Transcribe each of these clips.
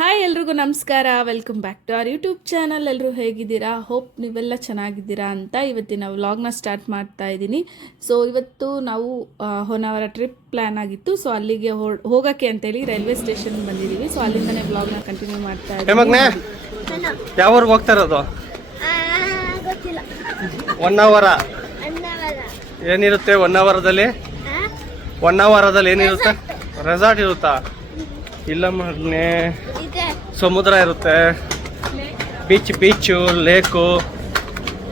Hi ಎಲ್ರಿಗೂ ನಮಸ್ಕಾರ. Welcome back to our YouTube channel. ಎಲ್ಲರೂ ಹೇಗಿದ್ದೀರಾ? ಹೋಪ್ ನೀವೆಲ್ಲ ಚೆನ್ನಾಗಿದ್ದೀರಾ ಅಂತ ಇವತ್ತಿನ ವ್ಲಾಗ್ನ ಸ್ಟಾರ್ಟ್ ಮಾಡ್ತಾ ಇದ್ದೀನಿ. ಸೊ ಇವತ್ತು ನಾವು ಹೊನ್ನಾವರ ಟ್ರಿಪ್ ಪ್ಲ್ಯಾನ್ ಆಗಿತ್ತು. ಸೊ ಅಲ್ಲಿಗೆ ಹೋಗೋಕ್ಕೆ ಅಂತೇಳಿ ರೈಲ್ವೆ ಸ್ಟೇಷನ್ ಬಂದಿದ್ದೀವಿ. ಸೊ ಅಲ್ಲಿಂದನೇ ವ್ಲಾಗ್ನ ಕಂಟಿನ್ಯೂ ಮಾಡ್ತಾ ಇದ್ದೀನಿ. ಯಾವ ಊರಿಗೆ ಹೋಗ್ತಾ ಇರೋದು? ಹೊನ್ನಾವರ. ಏನಿರುತ್ತೆ ಹೊನ್ನಾವರದಲ್ಲಿ? ಹೊನ್ನಾವರದಲ್ಲಿ ಏನಿರುತ್ತೆ? ರೆಸಾರ್ಟ್ ಇರುತ್ತಾ? ಇಲ್ಲ ಮಗನೆ, ಸಮುದ್ರ ಇರುತ್ತೆ, ಬೀಚು, ಲೇಕು,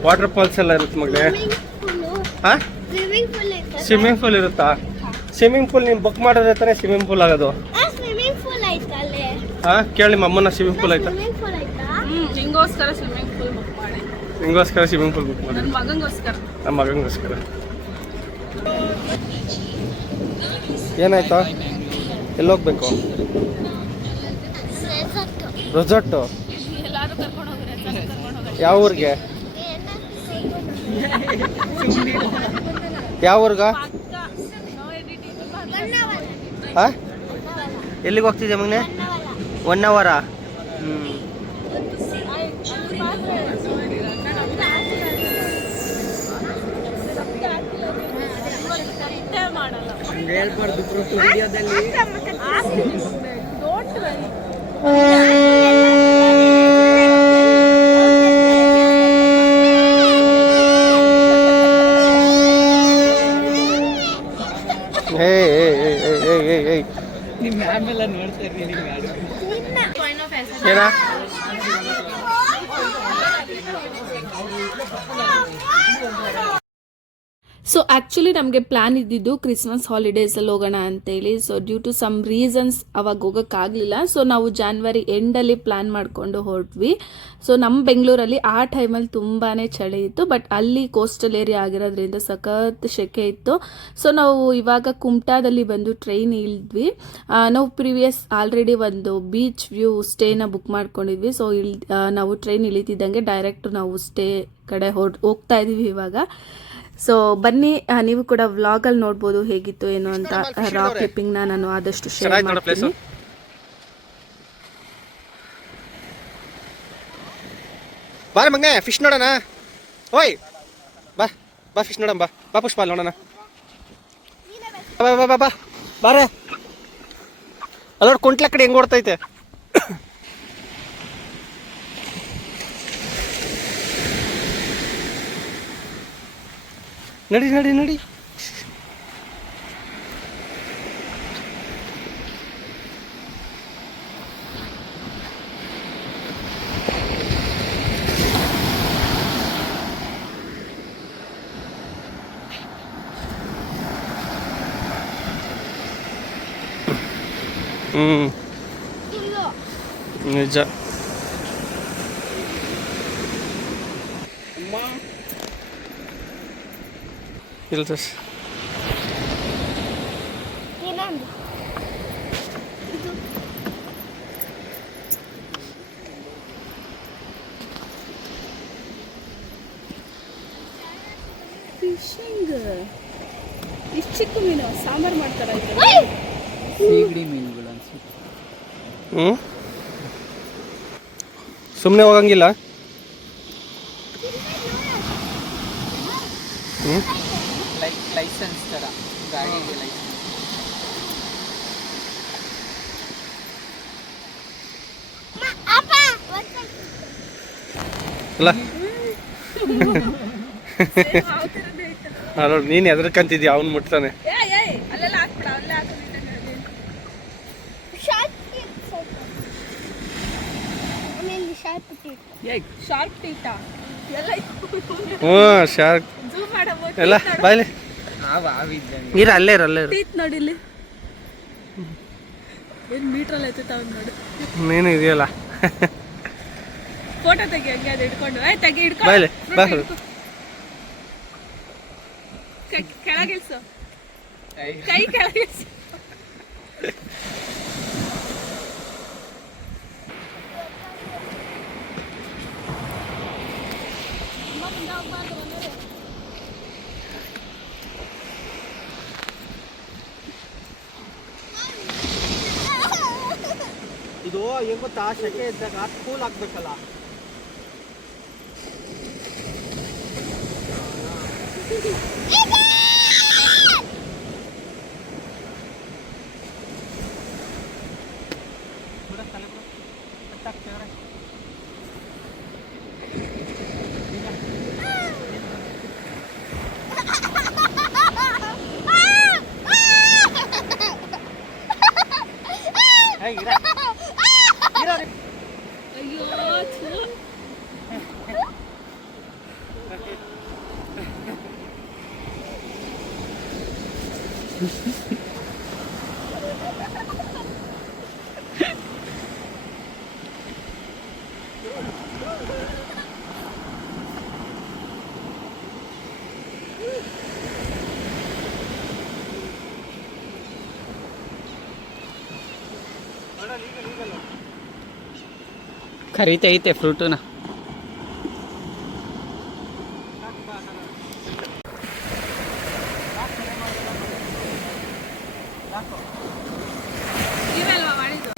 ವಾಟರ್ ಫಾಲ್ಸ್ ಎಲ್ಲ ಇರುತ್ತೆ ಮಗನೆ. ಹಾಂ, ಸ್ವಿಮ್ಮಿಂಗ್ ಪೂಲ್ ಇರುತ್ತಾ? ಸ್ವಿಮ್ಮಿಂಗ್ ಪೂಲ್ ನೀನು ಬುಕ್ ಮಾಡಿದ್ರೆ ತಾನೇ ಸ್ವಿಮ್ಮಿಂಗ್ ಪೂಲ್ ಆಗೋದು. ಹಾಂ, ಕೇಳಿ ನಿಮ್ಮ ಅಮ್ಮನ ಸ್ವಿಮ್ಮಿಂಗ್ ಪೂಲ್ ಆಯ್ತಾ? ಹಿಂಗೋಸ್ಕರ ಸ್ವಿಮ್ಮಿಂಗ್ ಪೂಲ್ ಬುಕ್ ಮಾಡಿ. ಹಿಂಗೋಸ್ಕರ ಸ್ವಿಮ್ಮಿಂಗ್ ಪೂಲ್ ಬುಕ್ ಮಾಡಿ. ನನ್ನ ಮಗಂಗೋಸ್ಕರ. ಏನಾಯ್ತಾ? ಎಲ್ಲೋಗ್ಬೇಕು? ರೆಸಾರ್ಟು. ಯಾವ ಊರಿಗೆ? ಯಾವ ಊರ್ಗ? ಹಾಂ, ಎಲ್ಲಿಗೆ ಹೋಗ್ತಿದ್ದೆ ಮಗನೆ? ಹೊನ್ನಾವರ. ಹೇಳ್ಬಾರ್ದು ವಿಡಿಯೋದಲ್ಲಿ. ನಿಮ್ಮ ಆಮೇಲೆ ನೋಡ್ತಾ ಇದ್ದೀನಿ. ಏನ ಸೊ ಆ್ಯಕ್ಚುಲಿ ನಮಗೆ ಪ್ಲ್ಯಾನ್ ಇದ್ದಿದ್ದು ಕ್ರಿಸ್ಮಸ್ ಹಾಲಿಡೇಸಲ್ಲಿ ಹೋಗೋಣ ಅಂತೇಳಿ. So due to some reasons ಅವಾಗ ಹೋಗೋಕ್ಕಾಗಲಿಲ್ಲ. ಸೊ ನಾವು ಜಾನ್ವರಿ ಎಂಡಲ್ಲಿ ಪ್ಲ್ಯಾನ್ ಮಾಡಿಕೊಂಡು ಹೊರಟ್ವಿ. ಸೊ ನಮ್ಮ ಬೆಂಗಳೂರಲ್ಲಿ ಆ ಟೈಮಲ್ಲಿ ತುಂಬಾ ಚಳಿ ಇತ್ತು, ಬಟ್ ಅಲ್ಲಿ ಕೋಸ್ಟಲ್ ಏರಿಯಾ ಆಗಿರೋದ್ರಿಂದ ಸಖತ್ ಸೆಕೆ ಇತ್ತು. ಸೊ ನಾವು ಇವಾಗ ಕುಮಟಾದಲ್ಲಿ ಬಂದು ಟ್ರೈನ್ ಇಳಿದ್ವಿ. ನಾವು ಪ್ರಿವಿಯಸ್ ಆಲ್ರೆಡಿ ಒಂದು ಬೀಚ್ ವ್ಯೂ ಸ್ಟೇನ ಬುಕ್ ಮಾಡ್ಕೊಂಡಿದ್ವಿ. ಸೊ ನಾವು ಟ್ರೈನ್ ಇಳಿತಿದ್ದಂಗೆ ಡೈರೆಕ್ಟ್ ನಾವು ಸ್ಟೇ ಕಡೆ ಹೋಗ್ತಾ ಇದ್ದೀವಿ ಇವಾಗ. ಸೊ ಬನ್ನಿ, ನೀವು ಕೂಡ ವ್ಲಾಗಲ್ಲಿ ನೋಡ್ಬೋದು ಹೇಗಿತ್ತು ಏನು ಅಂತ. ರಾಕ್ ಕ್ಲಿಪ್ಪಿಂಗ್ನ ನಾನು ಆದಷ್ಟು ಶೇರ್ ಮಾಡ್ತೀನಿ. ಬಾರ ಮಗನೆ, ಫಿಶ್ ನೋಡೋಣ. ಓಯ್ ಬಾ ಬಾ, ಫಿಶ್ ನೋಡೋಣ. ಬಾ ಪುಷ್ಪ, ಅಲ್ಲಿ ನೋಡೋಣ. ಬಾ ಬಾರೆ. ಅಲ್ಲೋಡ್ ಕುಂಟ್ಲ ಕಡೆ ಹೆಂಗ್ ಓಡ್ತೈತೆ. ನಡಿ. ನಿಜ. ಇಲ್ಲ ಫಿಶಿಂಗ್. ಇಷ್ಟು ಚಿಕ್ಕ ಮೀನು ಸಾಂಬಾರು ಮಾಡ್ತಾರ. ಸೀಗಡಿ ಮೀನುಗಳು ಅನ್ಸುತ್ತೆ. ಸುಮ್ಮನೆ ಹೋಗಂಗಿಲ್ಲ. ಲೈಸೆನ್ಸ್ ತರ ಗಾಡಿಗೆ ಲೈಸೆನ್ಸ್. ಅಲ್ಲ ನೋಡಿ, ನೀನು ಎದ್ರಕಂತಿದ್ಯಾ? ಅವ್ನು ಮುಟ್ತಾನೆ. ಶಾರ್ಕ್ ಎಲ್ಲ ಬಾಯ್ಲಿ ನೀರು ಅಲ್ಲೇ ನೋಡಿಲ್ಲಿ ಏನು ಮೀಟ್ರಲ್ಲಿ ಐತೆ ಅವ್ನು ನೋಡಿ. ನೀನು ಇದೆಯಲ್ಲ, ಫೋಟೋ ತೆಗಿ ಹಂಗೆ ಅದು ಹಿಡ್ಕೊಂಡು. ಬಾಯ್ಲಿ ಬಾ. ಕೆಳಗಿಲ್ಸು, ಕೈ ಕೆಳಗಿಲ್ಸು. ಇದು ಹೆಂಗ್ ಗೊತ್ತಾ, ಸೆಕೆ ಇದ್ದಾಗ ಕೂಲ್ ಆಗ್ಬೇಕಲ್ಲ. ಅಯ್ಯೋ ಕರಿತೈತೆ ಫ್ರೂಟುನ. ನೀವಲ್ವಾ ಮಾಡಿದ್ದು?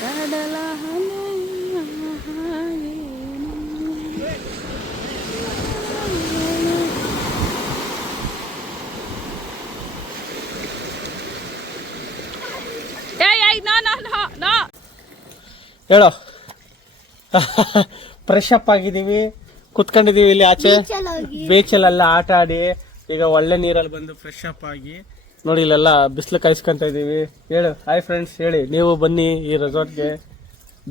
ಕಡಲ ಹೇಳೋ. ಫ್ರೆಶ್ ಅಪ್ ಆಗಿದ್ದೀವಿ, ಕುತ್ಕೊಂಡಿದೀವಿ ಇಲ್ಲಿ ಆಚೆ ಬೀಚಲ್ಲೆಲ್ಲ ಆಟ ಆಡಿ, ಈಗ ಒಳ್ಳೆ ನೀರಲ್ಲಿ ಬಂದು ಫ್ರೆಶ್ ಅಪ್ ಆಗಿ ನೋಡಿ ಇಲ್ಲೆಲ್ಲ ಬಿಸಿಲು ಕಾಯಿಸ್ಕೊಂತ ಇದೀವಿ. ಹೇಳು ಹಾಯ್ ಫ್ರೆಂಡ್ಸ್ ಹೇಳಿ, ನೀವು ಬನ್ನಿ ಈ ರೆಸಾರ್ಟ್ಗೆ,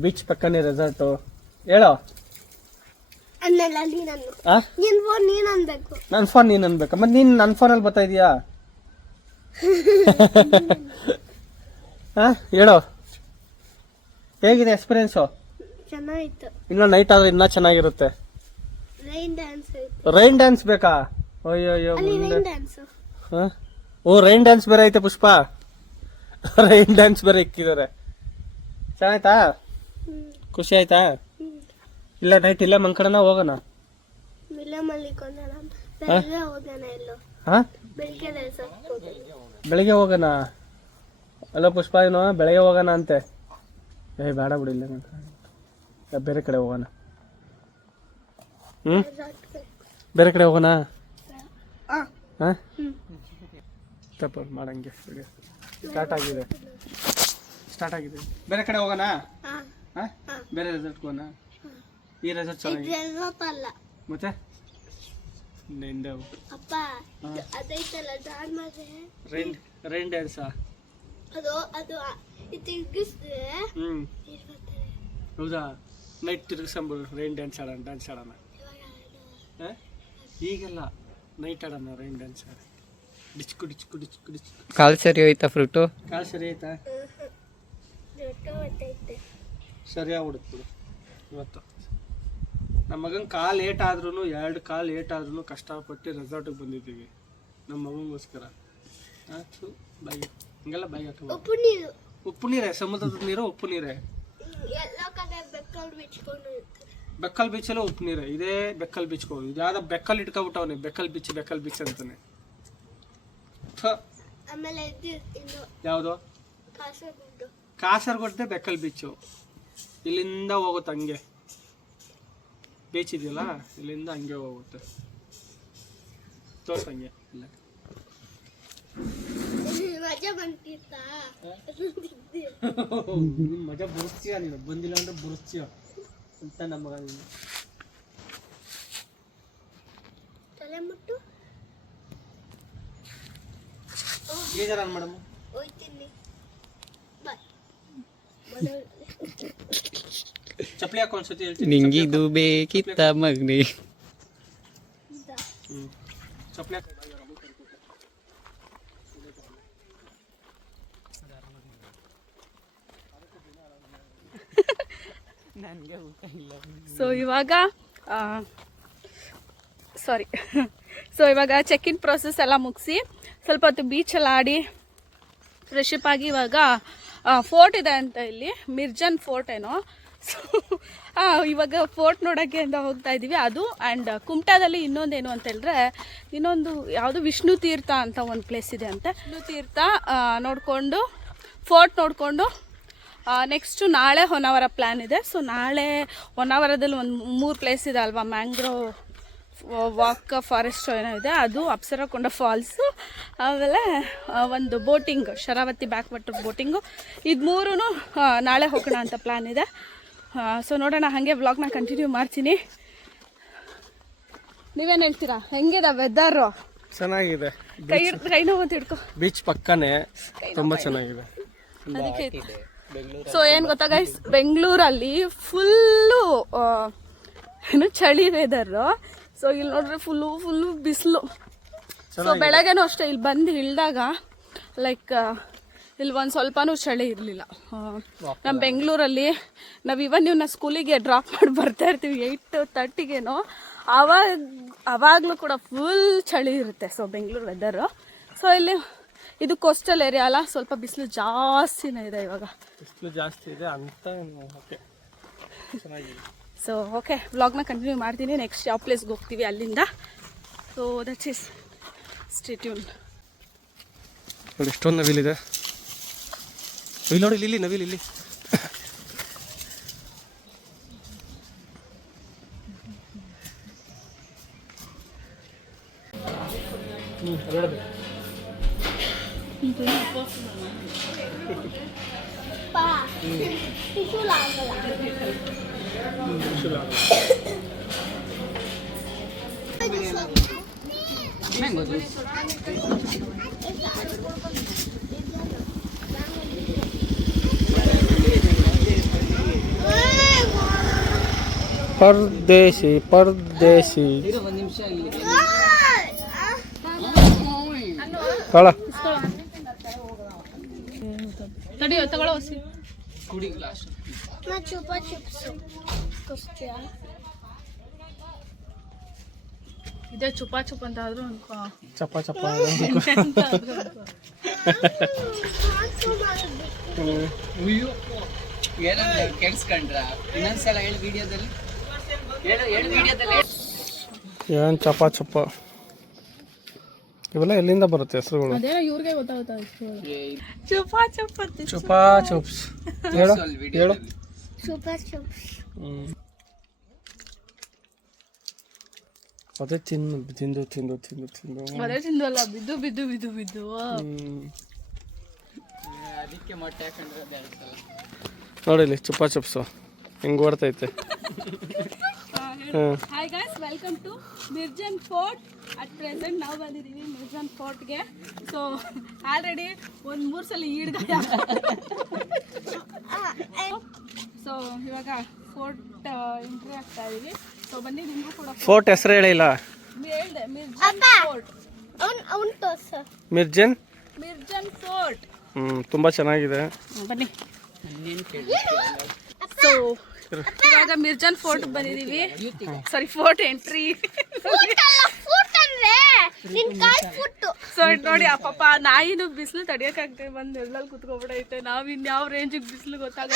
ಬೀಚ್ ಪಕ್ಕನೇ ರೆಸಾರ್ಟು. ಹೇಳೋ. ನನ್ನ ಫೋನ್ ನೀನ್ ಅನ್ಬೇಕಾ? ಮತ್ತೆ ನೀನ್ ನನ್ನ ಫೋನಲ್ಲಿ ಬರ್ತಾ ಇದೀಯಾ? ಹೇಳೋ, ಹೇಗಿದೆ ಎಕ್ಸ್ಪೀರಿಯನ್ಸು? ಚೆನ್ನಾಗಿತ್ತು. ಇನ್ನು ನೈಟ್ ಆದ್ರೆ ಇನ್ನ ಚೆನ್ನಾಗಿರುತ್ತೆ. ರೈನ್ ಡ್ಯಾನ್ಸ್ ಬೇಕಾ? ಅಯ್ಯೋ ಓ ರೈನ್ ಡ್ಯಾನ್ಸ್ ಬೇರೆ ಐತೆ ಪುಷ್ಪ. ರೈನ್ ಡ್ಯಾನ್ಸ್ ಬೇರೆ ಇಕ್ಕಿದ್ದಾರೆ. ಚೆನ್ನಾಯ್ತಾ? ಖುಷಿ ಆಯ್ತಾ? ಇಲ್ಲ ನೈಟ್ ಇಲ್ಲೇ ಮಂಕಡನ ಹೋಗೋಣ. ಬೆಳಿಗ್ಗೆ ಹೋಗೋಣ. ಅಲ್ಲ ಪುಷ್ಪ, ಏನು ಬೆಳಗ್ಗೆ ಹೋಗೋಣ ಅಂತೆ. ಬೇಡ ಬಿಡಿಲ್ಲ, ಬೇರೆ ಕಡೆ ಹೋಗೋಣ. ಬೇರೆ ಕಡೆ ಹೋಗೋಣ. ತಪ್ಪ ಮಾಡಂಗೆ ಸ್ಟಾರ್ಟ್ ಆಗಿದೆ. ಬೇರೆ ಕಡೆ ಹೋಗೋಣ. ಬೇರೆ ರೆಸಾರ್ಟ್ಗೆ ಹೋಗೋಣ. ಈ ರೆಸಾರ್ಟ್ ಚೆನ್ನಾಗಿದೆ. ಮತ್ತೆ ರೈನ್ ಡ್ಯಾನ್ಸಾ? ಹೌದಾ? ನೈಟ್ ತಿರುಗಿಸ್ಕೊಂಬಿಡು, ರೈನ್ ಡ್ಯಾನ್ಸ್ ಆಡೋಣ. ಈಗೆಲ್ಲ ನೈಟ್ ಆಡೋಣ ರೈನ್ ಡ್ಯಾನ್ಸ್. ಡಿಚ್ಕು. ಕಾಲ್ ಸರಿ ಹೋಯ್ತಾ ಫ್ರೂಟು? ಕಾಲು ಸರಿ ಆಯ್ತಾ? ಸರಿಯಾಗ್ಬಿಡುತ್ತೆ ಬಿಡು. ಇವತ್ತು ನಮ್ಮ ಮಗನ ಕಾಲು ಏಟಾದ್ರೂ, 2 ಕಾಲು ಏಟಾದ್ರೂ ಕಷ್ಟಪಟ್ಟು ರೆಸಾರ್ಟಿಗೆ ಬಂದಿದ್ದೀವಿ ನಮ್ಮ ಮಗನಿಗೋಸ್ಕರ. ಬಾಯಿ ಹಿಂಗೆಲ್ಲ ಬಾಯಿ ಹಾಕಲ್ಲ. ಉಪ್ಪು ನೀರೇ, ಸಮುದ್ರದ ನೀರು ಉಪ್ಪು ನೀರೇ. ಬೆಕ್ಕಲ್ ಬೀಚಲ್ಲೂ ಉಪ್ಪು ನೀರೇ. ಇದೇ ಬೆಕ್ಕಲ್ ಬೀಚ್ಗೆ ಹೋಗಿ, ಇದು ಯಾವ್ದೋ ಬೆಕ್ಕಲ್ ಇಟ್ಕೊಬಿಟ್ಟವನೆ, ಬೆಕ್ಕಲ್ ಬೀಚ್ ಅಂತಾನೆ. ಯಾವುದು? ಕಾಸರಗೋಡ್ದೆ ಬೆಕ್ಕಲ್ ಬೀಚು. ಇಲ್ಲಿಂದ ಹೋಗುತ್ತೆ ಹಂಗೆ, ಬೀಚ್ ಇದೆಯಲ್ಲ ಇಲ್ಲಿಂದ ಹಂಗೆ ಹೋಗುತ್ತೆ. ತೋರ್ಸಂಗೆ ಇಲ್ಲ. ಮಜಾ ಬುರಿಸ್ತೀಯ ನೀನು, ಬಂದಿಲ್ಲ ಅಂದ್ರೆ ಬುರಿಸ್ತೀಯ ಅಂತ ನಮ್ಮ ಮಗ. ನೀನು ಗೀಜರ್ ಆನ್ ಮಾಡಮ್ಮ. ಚಪ್ಪಲಿ ಹಾಕೋ ಒಂದ್ಸತಿ ಹೇಳ್ತೀನಿ. ನಿಂಗಿದು ಬೇಕಿತ್ತ ಮಗ್ನಿ? ಚಪ್ಪಲಿ ಹಾಕೋ. ಸೊ ಇವಾಗ ಚೆಕ್ ಇನ್ ಪ್ರೋಸೆಸ್ ಎಲ್ಲ ಮುಗಿಸಿ ಸ್ವಲ್ಪ ಹೊತ್ತು ಬೀಚಲ್ಲಿ ಆಡಿ ಫ್ರೆಶ್ ಅಪ್ ಆಗಿ ಇವಾಗ ಫೋರ್ಟ್ ಇದೆ ಅಂತ, ಇಲ್ಲಿ ಮಿರ್ಜನ್ ಫೋರ್ಟ್ ಏನೋ. ಸೊ ಇವಾಗ ಫೋರ್ಟ್ ನೋಡೋಕ್ಕೆ ಅಂತ ಹೋಗ್ತಾ ಇದ್ದೀವಿ. ಅದು ಆ್ಯಂಡ್ ಕುಮಟಾದಲ್ಲಿ ಇನ್ನೊಂದೇನು ಅಂತ ಹೇಳಿದ್ರೆ ಇನ್ನೊಂದು ಯಾವುದು ವಿಷ್ಣು ತೀರ್ಥ ಅಂತ ಒಂದು ಪ್ಲೇಸ್ ಇದೆ ಅಂತೆ. ವಿಷ್ಣು ತೀರ್ಥ ನೋಡಿಕೊಂಡು ಫೋರ್ಟ್ ನೋಡಿಕೊಂಡು ನೆಕ್ಸ್ಟು ನಾಳೆ ಹೊನ್ನಾವರ ಪ್ಲ್ಯಾನ್ ಇದೆ. ಸೊ ನಾಳೆ ಹೊನ್ನಾವರದಲ್ಲಿ ಒಂದು 3 ಪ್ಲೇಸ್ ಇದೆ ಅಲ್ವಾ, ಮ್ಯಾಂಗ್ರೋವ್ ವಾಕ್ ಫಾರೆಸ್ಟ್ ಏನೋ ಇದೆ, ಅದು ಅಪ್ಸರಕೊಂಡ ಫಾಲ್ಸು, ಆಮೇಲೆ ಒಂದು boating Sharavathi back water boating, ಇದು 3 ನಾಳೆ ಹೋಗೋಣ ಅಂತ ಪ್ಲ್ಯಾನ್ ಇದೆ. ಸೊ ನೋಡೋಣ, ಹಾಗೆ ವ್ಲಾಗ್ನ ಕಂಟಿನ್ಯೂ ಮಾಡ್ತೀನಿ. ನೀವೇನು ಹೇಳ್ತೀರಾ, ಹೆಂಗಿದೆ ವೆದರು? ಚೆನ್ನಾಗಿದೆ. ಕೈ ನೋವು ಅಂತ ಹಿಡ್ಕೊ. ಬೀಚ್ ಪಕ್ಕನೇ ತುಂಬ ಚೆನ್ನಾಗಿದೆ. ಅದಕ್ಕೆ ಸೊ ಏನು ಗೊತ್ತಾ ಗೈಸ್, ಬೆಂಗಳೂರಲ್ಲಿ ಫುಲ್ಲು ಏನು ಚಳಿ ವೆದರು. ಸೊ ಇಲ್ಲಿ ನೋಡ್ರೆ ಫುಲ್ಲು ಬಿಸಿಲು. ಸೊ ಬೆಳಗ್ಗೆನೂ ಅಷ್ಟೇ ಇಲ್ಲಿ ಬಂದು ಇಳಿದಾಗ ಲೈಕ್ ಇಲ್ಲಿ ಒಂದು ಸ್ವಲ್ಪನೂ ಚಳಿ ಇರಲಿಲ್ಲ. ನಮ್ಮ ಬೆಂಗಳೂರಲ್ಲಿ ನಾವು ಇವನ್ನ ಸ್ಕೂಲಿಗೆ ಡ್ರಾಪ್ ಮಾಡಿ ಬರ್ತಾ ಇರ್ತೀವಿ 8:30ಗೇನೋ, ಆವಾಗಲೂ ಕೂಡ ಫುಲ್ ಚಳಿ ಇರುತ್ತೆ. So Bengaluru weather. ಸೊ ಇಲ್ಲಿ ಇದು ಕೋಸ್ಟಲ್ ಏರಿಯಾ ಅಲ್ಲ, ಸ್ವಲ್ಪ ಬಿಸಿಲು ಜಾಸ್ತಿನೇ ಇದೆ ಇವಾಗ. ಬಿಸಿಲು ಜಾಸ್ತಿ ಇದೆ ಅಂತ. ಓಕೆ, ಚೆನ್ನಾಗಿದೆ. ಸೊ ಓಕೆ, ವ್ಲಾಗ್ನ ಕಂಟಿನ್ಯೂ ಮಾಡ್ತೀನಿ. ನೆಕ್ಸ್ಟ್ ಯಾವ ಪ್ಲೇಸ್ಗೆ ಹೋಗ್ತೀವಿ ಅಲ್ಲಿಂದ. So that's is stay tune. ನೋಡಿ ಎಷ್ಟೊಂದು ನವಿಲಿದೆ. ಇಲ್ಲಿ ನೋಡಿ, ಇಲ್ಲಿ ನವಿಲು ಇಲ್ಲಿ. ಪರದೇಶಿ ಪರದೇಶಿ ಕಳ ತಡಿಯೋ ತಗೊಳ್ಳೋ ಹೊಸಿ ಕುಡಿ ಗ್ಲಾಸ್ ಚುಪಾ ಚಿಪ್ಸು ಇದೇ ಚುಪಾ ಚುಪ್ ಅಂತ ಆದ್ರೂ ಅನ್ಕೋ. ಚಪ್ಪ ಚಪ್ಪ ಏನಂದ್ರೆ ಕೆಡ್ಸ್ಕೊಂಡ್ರ ಇನ್ನೊಂದ್ಸಲ ಹೇಳಿ ವಿಡಿಯೋದಲ್ಲಿ, ಹೇಳು ವಿಡಿಯೋದಲ್ಲಿ. ಏನು ಚಪ್ಪ ಚಪ್ಪ ಇವೆಲ್ಲ ಎಲ್ಲಿಂದ ಬರುತ್ತೆ ಹೆಸರುಗಳು? ಅದೇನೋ ಇವ್ರಿಗೆ ಗೊತ್ತಾಗುತ್ತಾ ಚುಪಾ ಚುಪ್ ಅಂತ. ಚುಪಾ ಚುಪ್ಸ್ ಹೇಳು ಹೇಳು. ಚುಪಾ ಚಿಪ್ಸ್ ಅದೇ ತಿಂದು ತಿಂದು ತಿಂದು ತಿಂದು ಅದೇ ತಿಂದಲ್ಲ, ಬಿದ್ದು ಬಿದ್ದು ಬಿದ್ದು ಬಿದ್ದು. ಅದಕ್ಕೆ ಮೊಟ್ಟೆ ಹಾಕೊಂಡ್ರೆ ಬೇಡ. ನೋಡಿ ಇಲ್ಲಿ ಚುಪಾ ಚುಪ್ಸು ಹಿಂಗೆ ಓಡ್ತೈತೆ. Hi guys, welcome to Mirjan fort. At present ನಾವು ಬಂದಿದ್ದೀವಿ ಮಿರ್ಜನ್ ಫೋರ್ಟ್ಗೆ. ಸೊ ಆಲ್ರೆಡಿ ಒಂದು 3 ಸಲ ಈಡ್ಗಾಯ. ಸೊ ಇವಾಗ ಫೋರ್ಟ್ ಎಂಟ್ರಿ ಆಗ್ತಾ ಇದೀವಿ. ಸೊ ಬನ್ನಿ, ನಿಮಗೂ ಕೂಡ ಫೋರ್ಟ್ ಹೆಸರು ಹೇಳಿಲ್ಲ. ಹೇಳ್ದೆ ಮಿರ್ಜನ್ ಫೋರ್ಟ್. ಅವ್ನು ತೋರ್ಸ ಮಿರ್ಜನ್ ಫೋರ್ಟ್ ತುಂಬ ಚೆನ್ನಾಗಿದೆ. ಬನ್ನಿ. ಸೊ ಇವಾಗ ಮಿರ್ಜನ್ ಫೋರ್ಟ್ ಬಂದಿದ್ದೀವಿ. ಸಾರಿ, ಫೋರ್ಟ್ ಎಂಟ್ರಿ. ಸೊ ನೋಡಿ, ಆ ಪಾಪ ನಾಯಿನೂ ಬಿಸಿಲು ತಡಿಯೋಕ್ಕಾಗ್ತದೆ, ಬಂದು ಎಲ್ಲಲ್ಲಿ ಕುತ್ಕೊಬಿಡೈತೆ. ನಾವು ಇನ್ಯಾವ ರೇಂಜಿಗೆ ಬಿಸಿಲು ಗೊತ್ತಾಗ.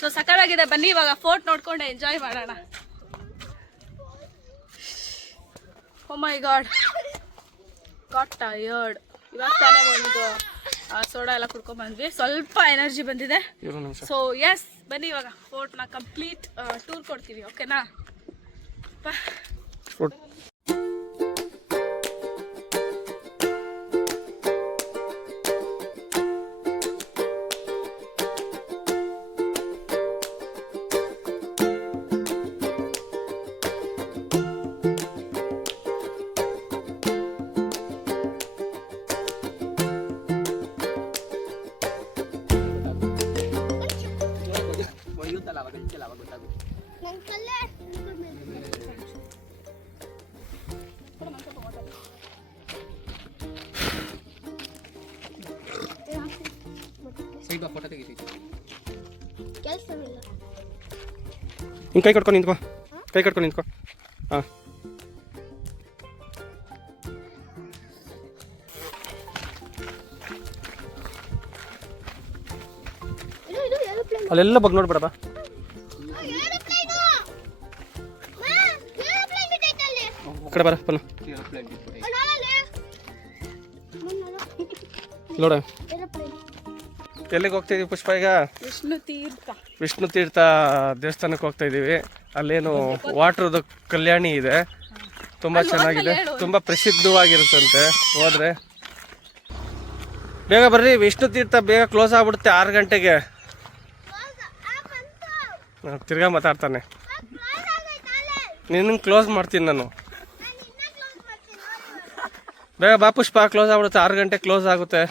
ಸೊ ಸಕ್ಕತ್ತಾಗಿದೆ. ಬನ್ನಿ ಇವಾಗ ಫೋರ್ಟ್ ನೋಡ್ಕೊಂಡು ಎಂಜಾಯ್ ಮಾಡೋಣ. ಓ ಮೈ ಗಾಡ್, ಗಾಟ್ ಟಯರ್ಡ್. ಇವಾಗ ತಾನೇ ಒಂದು ಸೋಡಾ ಎಲ್ಲ ಕುಡ್ಕೊಂಡ್ ಬಂದ್ವಿ, ಸ್ವಲ್ಪ ಎನರ್ಜಿ ಬಂದಿದೆ. ಸೊ ಎಸ್, ಬನ್ನಿ ಇವಾಗ ಫೋರ್ಟ್ನ ಕಂಪ್ಲೀಟ್ ಟೂರ್ ಕೊಡ್ತೀವಿ. ಓಕೆನಾ? ಫೋಟೋ ತೆಗಿತೀವಿ. ಕೆಲಸವಿಲ್ಲ. ಹಿಂಗೆ ಕೈ ಕಟ್ಕೊಂಡು ನಿಂತ್ಕೊ, ಕೈ ಕಟ್ಕೊಂಡು ನಿಂತ್ಕೊ. ಹಾಂ, ಅಲ್ಲೆಲ್ಲ ಬಗ್ಗೆ ನೋಡ್ಬೇಡಪ್ಪ. ಕಡೆ ಬರ ಪುನಃ ಏರೋಪ್ಲೇನ್ ಕೂಡ ಇದೆ. ನೋಡ ಎಲ್ಲಿಗೆ ಹೋಗ್ತಾ ಇದೀವಿ ಪುಷ್ಪ ಈಗ? ವಿಷ್ಣು ತೀರ್ಥ ದೇವಸ್ಥಾನಕ್ಕೆ ಹೋಗ್ತಾ ಇದೀವಿ. ಅಲ್ಲೇನು ವಾಟರ್ದು ಕಲ್ಯಾಣಿ ಇದೆ, ತುಂಬ ಚೆನ್ನಾಗಿದೆ, ತುಂಬ ಪ್ರಸಿದ್ಧವಾಗಿರುತ್ತಂತೆ. ಹೋದ್ರೆ ಬೇಗ ಬರ್ರಿ, ವಿಷ್ಣು ತೀರ್ಥ ಬೇಗ ಕ್ಲೋಸ್ ಆಗ್ಬಿಡುತ್ತೆ 6 ಗಂಟೆಗೆ. ತಿರ್ಗಾ ಮಾತಾಡ್ತಾನೆ. ನಿನ್ನ ಕ್ಲೋಸ್ ಮಾಡ್ತೀನಿ ನಾನು. ಬೇಗ ಬಾ ಪುಷ್ಪ, ಕ್ಲೋಸ್ ಆಗ್ಬಿಡುತ್ತೆ 6 ಗಂಟೆ ಕ್ಲೋಸ್ ಆಗುತ್ತೆ.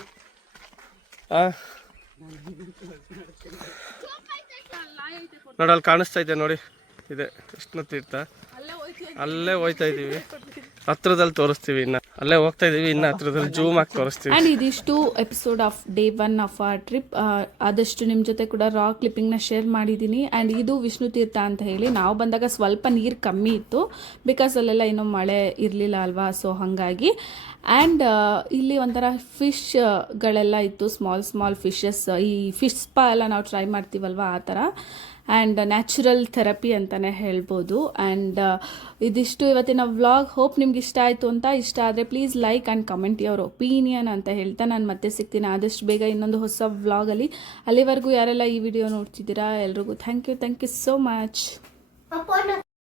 ನೋಡಿ ಅಲ್ಲಿ ಕಾಣಿಸ್ತಾ ಇದೆ ನೋಡಿ, ಇದೆ ವಿಷ್ಣು ತೀರ್ಥ. ಅಲ್ಲೇ ಹೋಗ್ತಾ ಇದೀವಿ, ಹತ್ರದಲ್ಲಿ ತೋರಿಸ್ತೀವಿ. ಇನ್ನ ಅಲ್ಲೇ ಹೋಗ್ತಾ ಇದೀವಿ, ಇನ್ನ ಹತ್ರದಲ್ಲಿ ಜೂಮ್ ಆಗಿ ತೋರಿಸ್ತೀವಿ. ಆ್ಯಂಡ್ ಇದಿಷ್ಟು ಎಪಿಸೋಡ್ ಆಫ್ ಡೇ 1 ಆಫ್ ಆ ಟ್ರಿಪ್. ಆದಷ್ಟು ನಿಮ್ಮ ಜೊತೆ ಕೂಡ ರಾ ಕ್ಲಿಪ್ಪಿಂಗ್ನ ಶೇರ್ ಮಾಡಿದ್ದೀನಿ. ಆ್ಯಂಡ್ ಇದು ವಿಷ್ಣು ತೀರ್ಥ ಅಂತ ಹೇಳಿ ನಾವು ಬಂದಾಗ ಸ್ವಲ್ಪ ನೀರು ಕಮ್ಮಿ ಇತ್ತು, ಬಿಕಾಸ್ ಅಲ್ಲೆಲ್ಲ ಏನೋ ಮಳೆ ಇರಲಿಲ್ಲ ಅಲ್ವಾ, ಸೊ ಹಾಗಾಗಿ. ಆ್ಯಂಡ್ ಇಲ್ಲಿ ಒಂಥರ ಫಿಶ್ಗಳೆಲ್ಲ ಇತ್ತು, ಸ್ಮಾಲ್ ಫಿಶಸ್. ಈ ಫಿಶ್ ಸ್ಪಾ ಎಲ್ಲ ನಾವು ಟ್ರೈ ಮಾಡ್ತೀವಲ್ವ, ಆ ಥರ. ಆ್ಯಂಡ್ ನ್ಯಾಚುರಲ್ ಥೆರಪಿ ಅಂತಲೇ ಹೇಳ್ಬೋದು. ಆ್ಯಂಡ್ ಇದಿಷ್ಟು ಇವತ್ತಿನ ವ್ಲಾಗ್. ಹೋಪ್ ನಿಮ್ಗೆ ಇಷ್ಟ ಆಯಿತು ಅಂತ. ಇಷ್ಟ ಆದರೆ please like and comment your opinion ಅಂತ ಹೇಳ್ತಾ ನಾನು ಮತ್ತೆ ಸಿಗ್ತೀನಿ ಆದಷ್ಟು ಬೇಗ ಇನ್ನೊಂದು ಹೊಸ ವ್ಲಾಗಲ್ಲಿ. ಅಲ್ಲಿವರೆಗೂ ಯಾರೆಲ್ಲ ಈ ವಿಡಿಯೋ ನೋಡ್ತಿದ್ದೀರಾ ಎಲ್ರಿಗೂ ಥ್ಯಾಂಕ್ ಯು ಸೋ ಮಚ್.